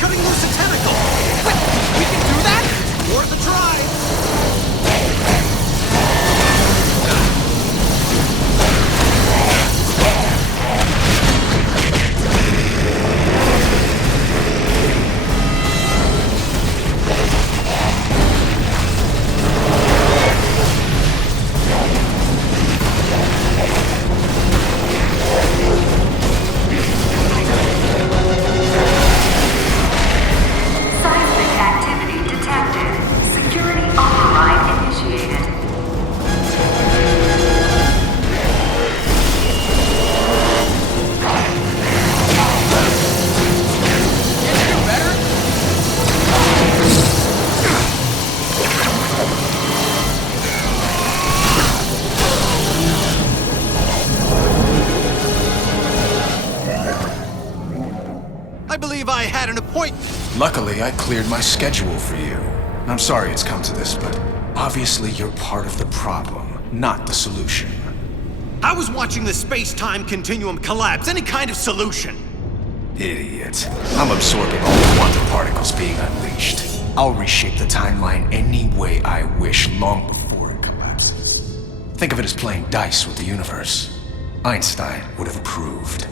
cutting loose a tentacle. Wait, we can do that? Worth a try. I had an appointment. Luckily, I cleared my schedule for you. I'm sorry it's come to this, but obviously you're part of the problem, not the solution. I was watching the space-time continuum collapse. Any kind of solution. Idiot. I'm absorbing all the quantum particles being unleashed. I'll reshape the timeline any way I wish long before it collapses. Think of it as playing dice with the universe. Einstein would have approved.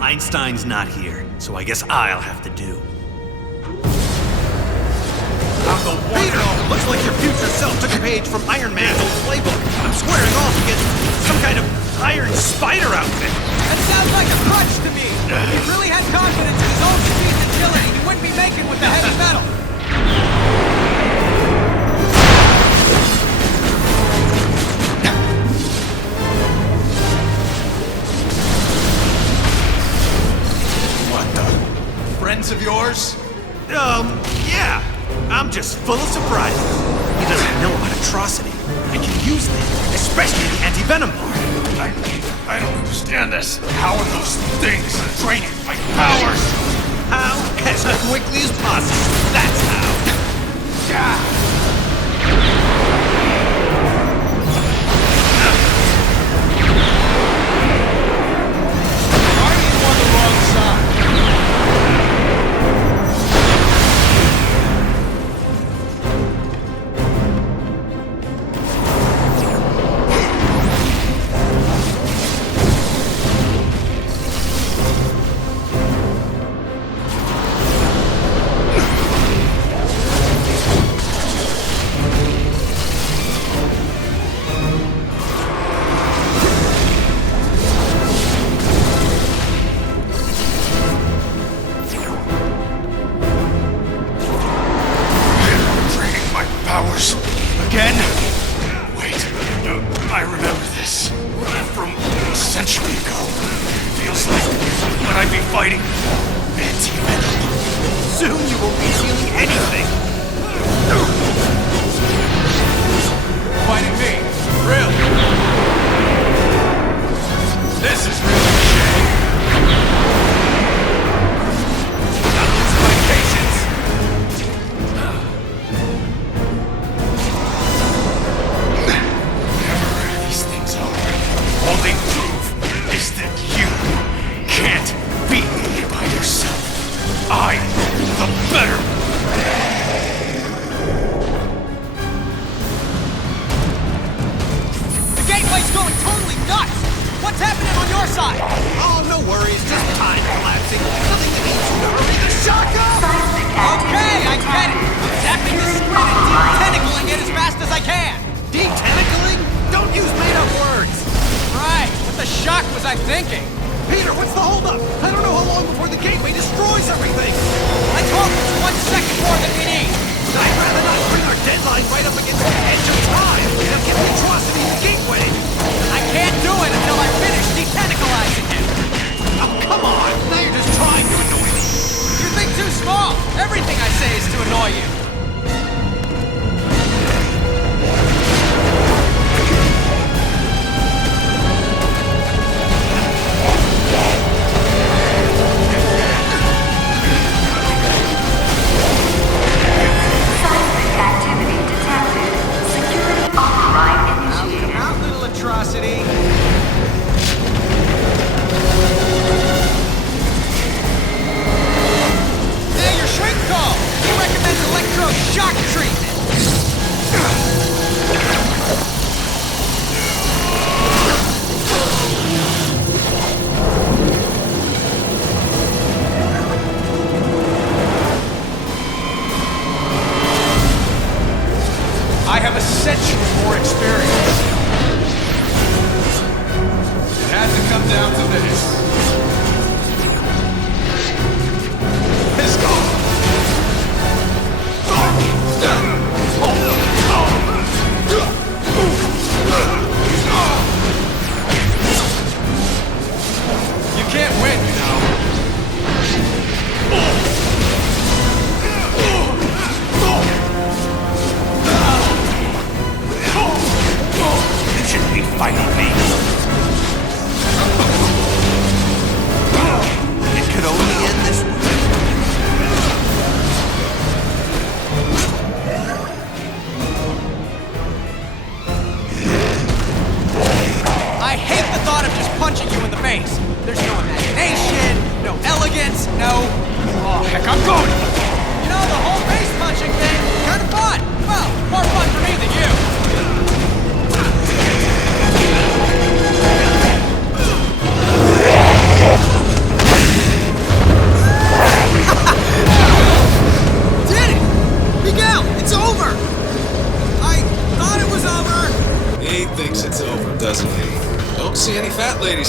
Einstein's not here, so I guess I'll have to do. Peter! Looks like your future self took a page from Iron Man's old playbook. I'm squaring off against some kind of iron spider outfit. That sounds like a crutch to me. If he really had confidence in his own speed and agility, he wouldn't be making with the heavy metal. Friends of yours? Yeah. I'm just full of surprises. He doesn't know about Atrocity. I can use them, especially the anti-venom part. I don't understand this. How are those things draining my powers? How? As quickly as possible. That's how. Why are you on the wrong side? Again? Wait, I remember this. From a century ago. Feels like when I'd be fighting anti-venom. Soon you won't be feeling anything. Fighting me? Really? This is really a shame. Not losing my patience. Only proof is that you can't beat me by yourself. I'm the better. The gateway's going totally nuts! What's happening on your side? Oh, no worries. Just time collapsing. Nothing that needs you to hurry the shock up! Okay, I get it. I'm zapping the screen and detentacling it as fast as I can. Detentacling? Don't use made-up words. Right. What the shock was I thinking? Peter, what's the holdup? I don't know how long before the gateway destroys everything. Let's hope it's 1 second more than we need. I'd rather not bring our deadline right up against the edge of time. Now get the Atrocity the gateway. I can't do it until I finish detentacalizing him. Oh, come on. Now you're just trying to annoy me. You think too small. Everything I say is to annoy you.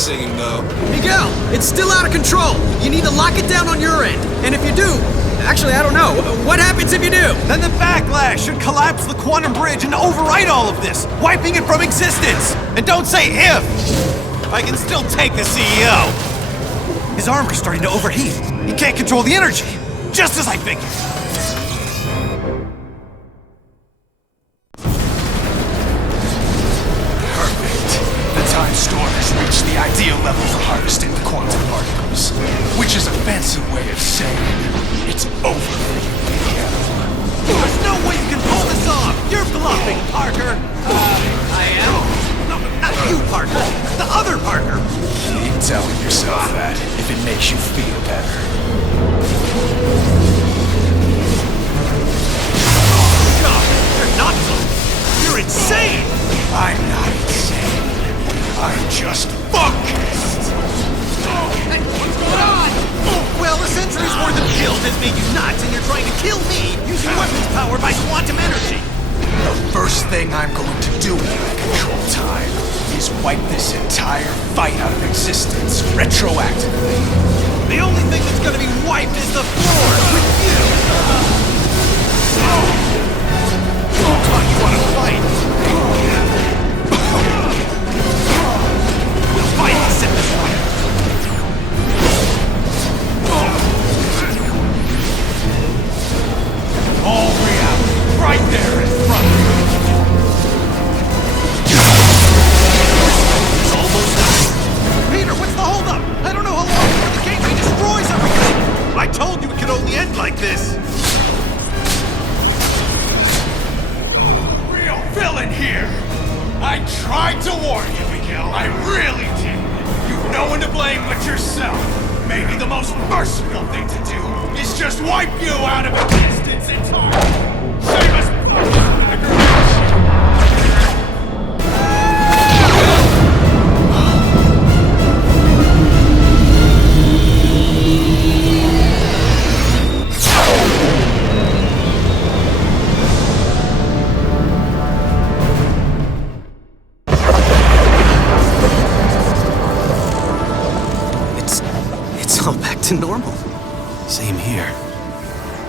singing, though. Miguel, it's still out of control. You need to lock it down on your end. And if you do... Actually, I don't know. What happens if you do? Then the backlash should collapse the quantum bridge and overwrite all of this, wiping it from existence. And don't say if. I can still take the CEO. His armor's starting to overheat. He can't control the energy. Just as I figured. Perfect. The time storm has reached the ideal level for harvesting the quantum particles, which is a fancy way of saying it's over for you, Miguel. There's no way you can pull this off! You're bluffing, Parker! I am? No, not you, Parker. The other Parker! Keep telling yourself that if it makes you feel better. God, you're nuts! You're insane! I'm not insane. I'm just focused. Hey, what's going on? Well, a century's worth of guilt has made you nuts, and you're trying to kill me using weapons powered by quantum energy. The first thing I'm going to do when I control time is wipe this entire fight out of existence retroactively. The only thing that's gonna be wiped is the floor with you. You wanna fight? We'll finally set this right. All reality, right there in front of you. It's almost done. Peter, what's the holdup? I don't know how long before the gateway destroys everything. I told you it could only end like this. Real villain here. I tried to warn you, Miguel. I really did. You've no one to blame but yourself. Maybe the most merciful thing to do is just wipe you out of existence entirely. Save us from the garage. It's all back to normal. Same here.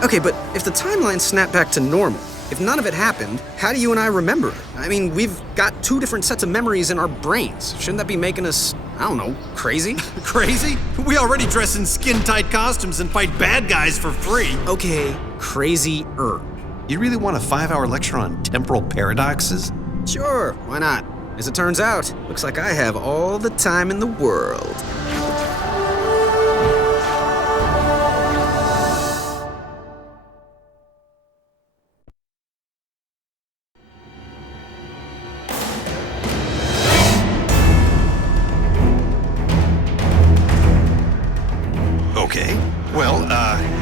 Okay, but if the timeline snapped back to normal, if none of it happened, how do you and I remember it? I mean, we've got two different sets of memories in our brains. Shouldn't that be making us, I don't know, crazy? Crazy? We already dress in skin-tight costumes and fight bad guys for free. Okay, crazy-er. You really want a 5-hour lecture on temporal paradoxes? Sure, why not? As it turns out, looks like I have all the time in the world. Okay. Well,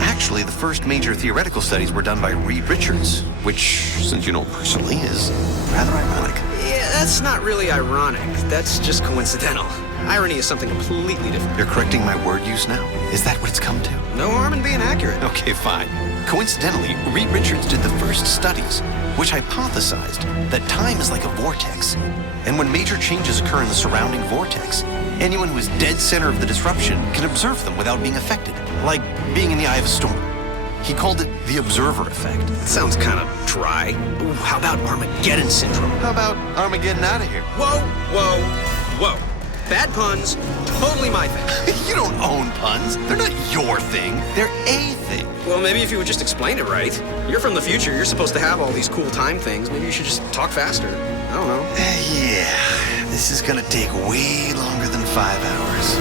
actually, the first major theoretical studies were done by Reed Richards, which, since you know personally, is rather ironic. Yeah, that's not really ironic. That's just coincidental. Irony is something completely different. You're correcting my word use now? Is that what it's come to? No harm in being accurate. Okay, fine. Coincidentally, Reed Richards did the first studies, which hypothesized that time is like a vortex. And when major changes occur in the surrounding vortex, anyone who is dead center of the disruption can observe them without being affected, like being in the eye of a storm. He called it the observer effect. That sounds kind of dry. Ooh, how about Armageddon syndrome? How about Armageddon out of here? Whoa, whoa, whoa. Bad puns, totally my thing. You don't own puns. They're not your thing. They're a thing. Well, maybe if you would just explain it right. You're from the future. You're supposed to have all these cool time things. Maybe you should just talk faster. I don't know. Yeah, this is gonna take way longer than 5 hours.